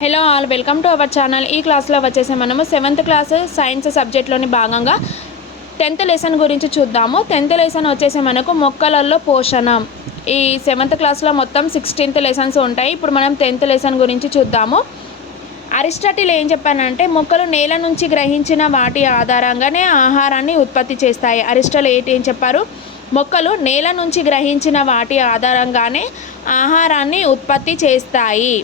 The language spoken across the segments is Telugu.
Hello all welcome to our channel. ఈ క్లాస్లో వచ్చేసి మనము 7th క్లాస్ సైన్స్ సబ్జెక్ట్లోని భాగంగా 10th లెసన్ గురించి చూద్దాము. 10th లెసన్ వచ్చేసి మనకు మొక్కలలో పోషణ. ఈ 7th క్లాస్లో మొత్తం 16th లెసన్స్ ఉంటాయి. ఇప్పుడు మనం 10th లెసన్ గురించి చూద్దాము. అరిస్టాటిల్ ఏం చెప్పానంటే మొక్కలు నేల నుంచి గ్రహించిన వాటి ఆధారంగానే ఆహారాన్ని ఉత్పత్తి చేస్తాయి. అరిస్టాటిల్ ఏం చెప్పారు? మొక్కలు నేల నుంచి గ్రహించిన వాటి ఆధారంగానే ఆహారాన్ని ఉత్పత్తి చేస్తాయి.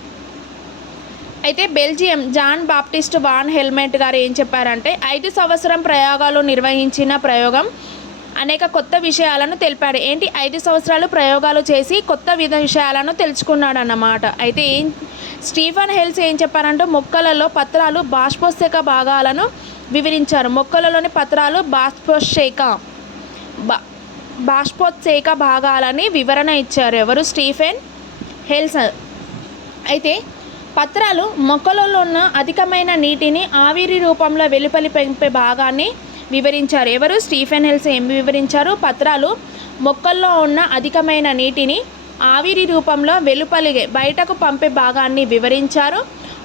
అయితే Belgium Jan Baptist van Helmont గారు ఏం చెప్పారంటే 5 సంవత్సరం ప్రయోగాలు నిర్వహించిన ప్రయోగం అనేక కొత్త విషయాలను తెలిపాడు. ఏంటి 5 సంవత్సరాలు ప్రయోగాలు చేసి కొత్త విషయాలను తెలుసుకున్నాడు అన్నమాట. అయితే స్టీఫెన్ హెల్స్ ఏం చెప్పారంటే మొక్కలలో పత్రాలు బాష్పోత్సేక భాగాలను వివరించారు. మొక్కలలోని పత్రాలు బాష్పోత్సేక భాగాలని వివరణ ఇచ్చారు. ఎవరు? స్టీఫెన్ హెల్స్. అయితే పత్రాలు మొక్కలలో ఉన్న అధికమైన నీటిని ఆవిరి రూపంలో వెలుపలి పంపే భాగాన్ని వివరించారు. ఎవరు? స్టీఫెన్ హెల్స్ ఏం వివరించారు? పత్రాలు మొక్కల్లో ఉన్న అధికమైన నీటిని ఆవిరి రూపంలో వెలుపలిగే బయటకు పంపే భాగాన్ని వివరించారు.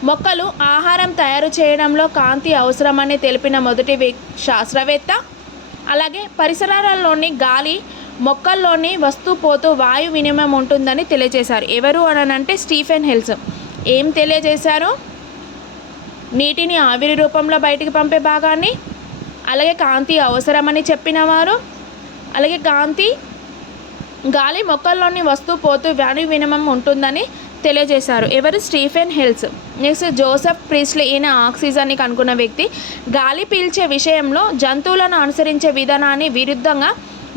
మొక్కలు ఆహారం తయారు చేయడంలో కాంతి అవసరమని తెలిపిన మొదటి శాస్త్రవేత్త. అలాగే పరిసరాలలోని గాలి మొక్కల్లోని వస్తూ పోతూ వాయు వినిమయం ఉంటుందని తెలియజేశారు. ఎవరు అనంటే స్టీఫెన్ హెల్స్. ఏం తెలియజేశారు? నీటిని ఆవిరి రూపంలో బయటికి పంపే భాగాన్ని, అలాగే కాంతి అవసరమని చెప్పినవారు, అలాగే గాలి మొక్కల్లోని వస్తూ పోతూ వాయు వినిమయం ఉంటుందని తెలియజేశారు. ఎవరు? Stephen Hales. Next Joseph Priestley. ఈయన ఆక్సిజన్ని కనుక్కున్న వ్యక్తి. గాలి పీల్చే విషయంలో జంతువులను అనుసరించే విధానాన్ని విరుద్ధంగా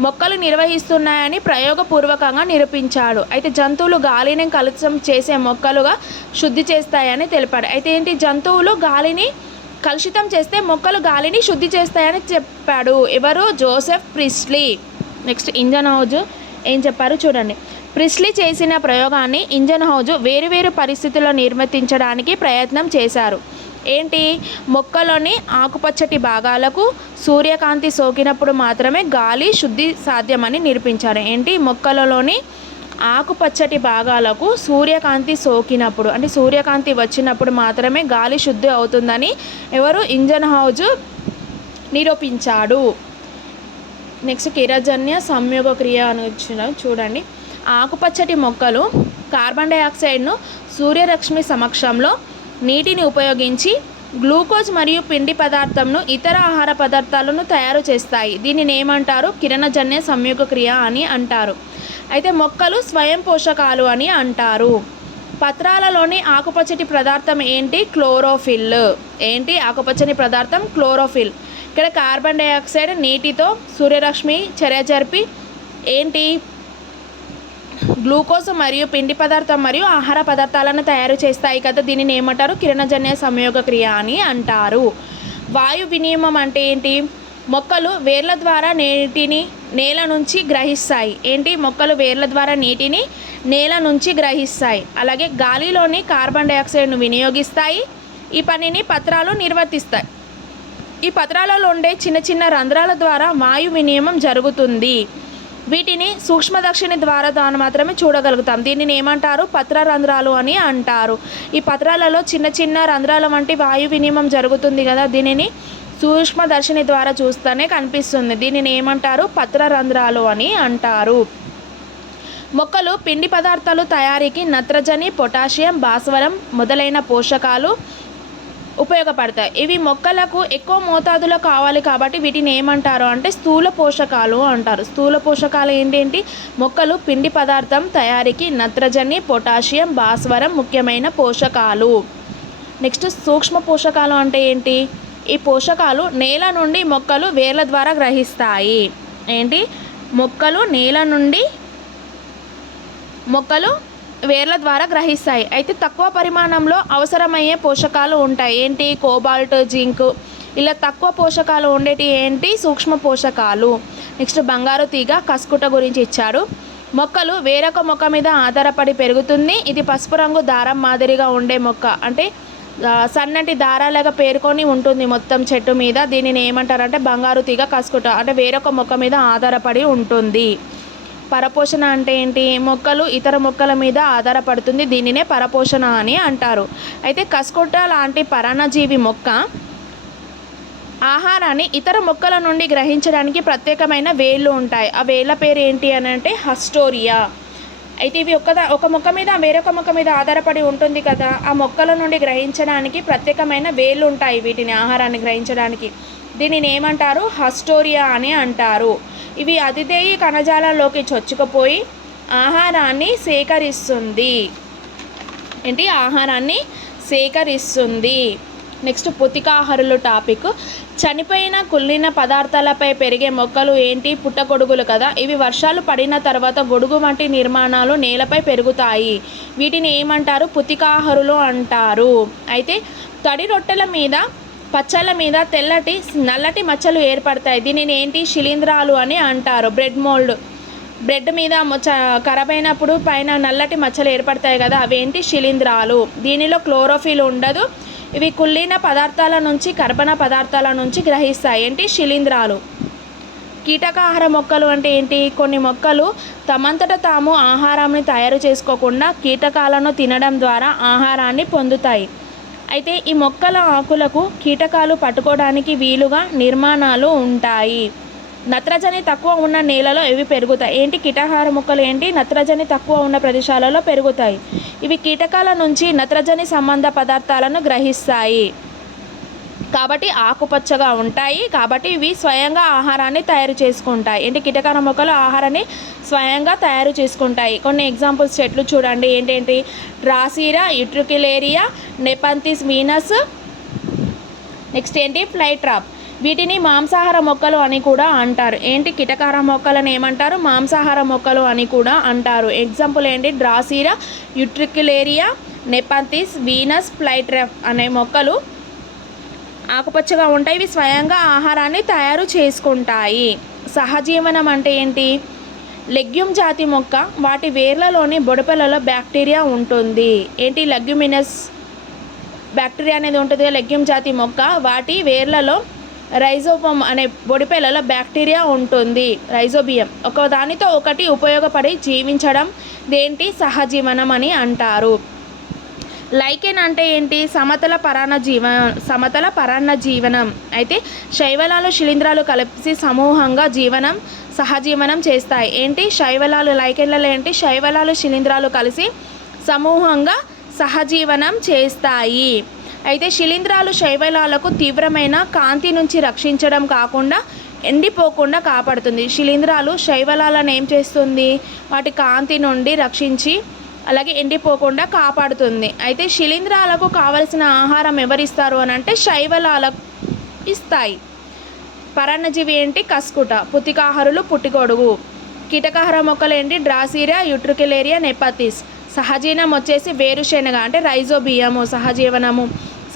మొక్కలు నిర్వహిస్తున్నాయని ప్రయోగపూర్వకంగా నిరూపించాడు. అయితే జంతువులు గాలిని కలుషితం చేసే మొక్కలుగా శుద్ధి చేస్తాయని తెలిపాడు. అయితే ఏంటి? జంతువులు గాలిని కలుషితం చేస్తే మొక్కలు గాలిని శుద్ధి చేస్తాయని చెప్పాడు. ఎవరు? Joseph Priestley. Next engine house ఏం చెప్పారు చూడండి. ప్రిస్లీ చేసిన ప్రయోగాన్ని ఇంజన్ హౌజ్ వేరువేరు పరిస్థితుల్లో నిర్వర్తించడానికి ప్రయత్నం చేశారు. ఏంటి? మొక్కలోని ఆకుపచ్చటి భాగాలకు సూర్యకాంతి సోకినప్పుడు మాత్రమే గాలి శుద్ధి సాధ్యమని నిరూపించారు. ఏంటి? మొక్కలలోని ఆకుపచ్చటి భాగాలకు సూర్యకాంతి సోకినప్పుడు అంటే సూర్యకాంతి వచ్చినప్పుడు మాత్రమే గాలి శుద్ధి అవుతుందని ఎవరు? ఇంజన్ హౌజ్ నిరూపించాడు. నెక్స్ట్ కిరజన్య సంయోగ క్రియ అని వచ్చిన చూడండి. ఆకుపచ్చటి మొక్కలు కార్బన్ డైఆక్సైడ్ను సూర్యరశ్మి సమక్షంలో నీటిని ఉపయోగించి గ్లూకోజ్ మరియు పిండి పదార్థంను ఇతర ఆహార పదార్థాలను తయారు చేస్తాయి. దీనిని ఏమంటారు? కిరణజన్య సంయోగ క్రియ అని అంటారు. అయితే మొక్కలు స్వయం పోషకాలు అని అంటారు. పత్రాలలోని ఆకుపచ్చటి పదార్థం ఏంటి? క్లోరోఫిల్. ఏంటి? ఆకుపచ్చని పదార్థం క్లోరోఫిల్. ఇక్కడ కార్బన్ డైఆక్సైడ్ నీటితో సూర్యరశ్మి చర్య జరిపి ఏంటి? గ్లూకోజ్ మరియు పిండి పదార్థం మరియు ఆహార పదార్థాలను తయారు చేస్తాయి కదా. దీనిని ఏమంటారు? కిరణజన్య సంయోగ క్రియ అని అంటారు. వాయు వినిమయం అంటే ఏంటి? మొక్కలు వేర్ల ద్వారా నీటిని నేల నుంచి గ్రహిస్తాయి. ఏంటి? మొక్కలు వేర్ల ద్వారా నీటిని నేల నుంచి గ్రహిస్తాయి. అలాగే గాలిలోని కార్బన్ డైఆక్సైడ్ను వినియోగిస్తాయి. ఈ పనిని పత్రాలు నిర్వర్తిస్తాయి. ఈ పత్రాలలో ఉండే చిన్న చిన్న రంధ్రాల ద్వారా వాయు వినిమయం జరుగుతుంది. వీటిని సూక్ష్మదర్శిని ద్వారా మాత్రమే చూడగలుగుతాం. దీనిని ఏమంటారు? పత్ర రంధ్రాలు అని అంటారు. ఈ పత్రాలలో చిన్న చిన్న రంధ్రాల వంటి వాయు వినిమయం జరుగుతుంది కదా. దీనిని సూక్ష్మదర్శిని ద్వారా చూస్తేనే కనిపిస్తుంది. దీనిని ఏమంటారు? పత్ర రంధ్రాలు అని అంటారు. మొక్కలు పిండి పదార్థాలు తయారీకి నత్రజని, పొటాషియం, భాస్వరం మొదలైన పోషకాలు ఉపయోగపడతాయి. ఇవి మొక్కలకు ఎక్కువ మోతాదులో కావాలి కాబట్టి వీటిని ఏమంటారు అంటే స్థూల పోషకాలు అంటారు. స్థూల పోషకాలు ఏంటేంటి? మొక్కలు పిండి పదార్థం తయారీకి నత్రజని, పొటాషియం, భాస్వరం ముఖ్యమైన పోషకాలు. నెక్స్ట్ సూక్ష్మ పోషకాలు అంటే ఏంటి? ఈ పోషకాలు నేల నుండి మొక్కలు వేర్ల ద్వారా గ్రహిస్తాయి. ఏంటి? మొక్కలు వేర్ల ద్వారా గ్రహిస్తాయి. అయితే తక్కువ పరిమాణంలో అవసరమయ్యే పోషకాలు ఉంటాయి. ఏంటి? కోబాల్ట్, జింక్ ఇలా తక్కువ పోషకాలు ఉండేటి ఏంటి? సూక్ష్మ పోషకాలు. నెక్స్ట్ బంగారు తీగ కస్కుట గురించి ఇచ్చాడు. మొక్కలు వేరొక మొక్క మీద ఆధారపడి పెరుగుతుంది. ఇది పసుపు రంగు దారం మాదిరిగా ఉండే మొక్క అంటే సన్నటి దారాలుగా పేరుకొని ఉంటుంది మొత్తం చెట్టు మీద. దీనిని ఏమంటారంటే బంగారు తీగ కస్కుట అంటే వేరొక మొక్క మీద ఆధారపడి ఉంటుంది. పరపోషణ అంటే ఏంటి? మొక్కలు ఇతర మొక్కల మీద ఆధారపడుతుంది, దీనినే పరపోషణ అని అంటారు. అయితే కస్కుట లాంటి పరాన్నజీవి మొక్క ఆహారాన్ని ఇతర మొక్కల నుండి గ్రహించడానికి ప్రత్యేకమైన వేళ్ళు ఉంటాయి. ఆ వేళ్ళ పేరు ఏంటి అని అంటే హస్టోరియా. అయితే ఇవి ఒక మొక్క మీద వేరొక మొక్క మీద ఆధారపడి ఉంటుంది కదా, ఆ మొక్కల నుండి గ్రహించడానికి ప్రత్యేకమైన వేళ్ళు ఉంటాయి వీటిని ఆహారాన్ని గ్రహించడానికి. దీనిని ఏమంటారు? హస్టోరియా అని అంటారు. ఇవి అతిథేయ కణజాలంలోకి చొచ్చుకుపోయి ఆహారాన్ని సేకరిస్తుంది. ఏంటి? ఆహారాన్ని సేకరిస్తుంది. నెక్స్ట్ పుతికాహారులు టాపిక్. చనిపోయిన కుళ్ళిన పదార్థాలపై పెరిగే మొక్కలు ఏంటి? పుట్టగొడుగులు కదా. ఇవి వర్షాలు పడిన తర్వాత గొడుగు వంటి నిర్మాణాలు నేలపై పెరుగుతాయి. వీటిని ఏమంటారు? పుతికాహారులు అంటారు. అయితే తడి రొట్టెల మీద పచ్చళ్ళ మీద నల్లటి మచ్చలు ఏర్పడతాయి. దీనిని ఏంటి? శిలీంధ్రాలు అని అంటారు. బ్రెడ్ మీద ఖరాబ్ అయినప్పుడు పైన నల్లటి మచ్చలు ఏర్పడతాయి కదా, అవేంటి? శిలీంధ్రాలు. దీనిలో క్లోరోఫిల్ ఉండదు. ఇవి కుళ్ళిన పదార్థాల నుంచి కర్బన పదార్థాల నుంచి గ్రహిస్తాయి. ఏంటి? శిలీంధ్రాలు. కీటకాహార మొక్కలు అంటే ఏంటి? కొన్ని మొక్కలు తమంతట తాము ఆహారాన్ని తయారు చేసుకోకుండా కీటకాలను తినడం ద్వారా ఆహారాన్ని పొందుతాయి. అయితే ఈ మొక్కల ఆకులకు కీటకాలు పట్టుకోవడానికి వీలుగా నిర్మాణాలు ఉంటాయి. నత్రజని తక్కువ ఉన్న నేలలో ఇవి పెరుగుతాయి. ఏంటి? కీటకాహార మొక్కలు ఏంటి? నత్రజని తక్కువ ఉన్న ప్రదేశాలలో పెరుగుతాయి. ఇవి కీటకాల నుంచి నత్రజని సంబంధ పదార్థాలను గ్రహిస్తాయి కాబట్టి ఆకుపచ్చగా ఉంటాయి. కాబట్టి ఇవి స్వయంగా ఆహారాన్ని తయారు చేసుకుంటాయి. ఏంటి? కీటకాహార మొక్కలు ఆహారాన్ని స్వయంగా తయారు చేసుకుంటాయి. కొన్ని ఎగ్జాంపుల్స్ చెట్లు చూడండి. ఏంటేంటి? డ్రాసీరా, యుట్రిక్యులేరియా, నెపంథిస్ వీనస్. నెక్స్ట్ ఏంటి? ఫ్లైట్రాప్. వీటిని మాంసాహార మొక్కలు అని కూడా అంటారు. ఏంటి? కీటకాహార మొక్కలను ఏమంటారు? మాంసాహార మొక్కలు అని కూడా అంటారు. ఎగ్జాంపుల్ ఏంటి? డ్రాసీరా, యుట్రిక్యులేరియా, నెపంథిస్ వీనస్, ఫ్లైట్రాప్ అనే మొక్కలు ఆకుపచ్చగా ఉంటాయి. ఇవి స్వయంగా ఆహారాన్ని తయారు చేసుకుంటాయి. సహజీవనం అంటే ఏంటి? లెగ్యూమ్ జాతి మొక్క వాటి వేర్లలోని బొడపలలో బ్యాక్టీరియా ఉంటుంది. ఏంటి? లెగ్యూమినస్ బ్యాక్టీరియా అనేది ఉంటుంది. లెగ్యూమ్ జాతి మొక్క వాటి వేర్లలో రైజోబియం అనే బొడిపెలలో బ్యాక్టీరియా ఉంటుంది. రైజోబియం ఒకదానితో ఒకటి ఉపయోగపడి జీవించడం దేంటి? సహజీవనం అని అంటారు. లైకెన్ అంటే ఏంటి? సమతల పరాన్నజీవనం. అయితే శైవలాలు శిలీంధ్రాలు కలిసి సమూహంగా సహజీవనం చేస్తాయి. ఏంటి? శైవలాలు లైకెన్లలో ఏంటి? శైవలాలు శిలీంధ్రాలు కలిసి సమూహంగా సహజీవనం చేస్తాయి. అయితే శిలీంధ్రాలు శైవలాలకు తీవ్రమైన కాంతి నుంచి రక్షించడం కాకుండా ఎండిపోకుండా కాపాడుతుంది. శిలీంధ్రాలు శైవలాలను ఏం చేస్తుంది? వాటి కాంతి నుండి రక్షించి అలాగే ఎండిపోకుండా కాపాడుతుంది. అయితే శిలీంధ్రాలకు కావలసిన ఆహారం ఎవరిస్తారు అని అంటే శైవలాలకు ఇస్తాయి. పరాన్నజీవి ఏంటి? కస్కుట. పుతికాహారులు పుట్టిగొడుగు. కీటకాహార మొక్కలు ఏంటి? డ్రాసీరియా, యుట్రిక్యులేరియా, నెపంథిస్. సహజీవనం వచ్చేసి వేరుశెనగ అంటే రైజోబియము.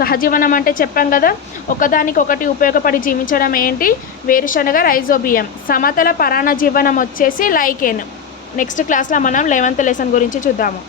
సహజీవనం అంటే చెప్పాం కదా, ఒకదానికొకటి ఉపయోగపడి జీవించడం ఏంటి? వేరుశెనగ, రైజోబియం. సమతల పరాన్నజీవనం వచ్చేసి లైకెన్. నెక్స్ట్ క్లాస్లో మనం 11th లెసన్ గురించి చూద్దాము.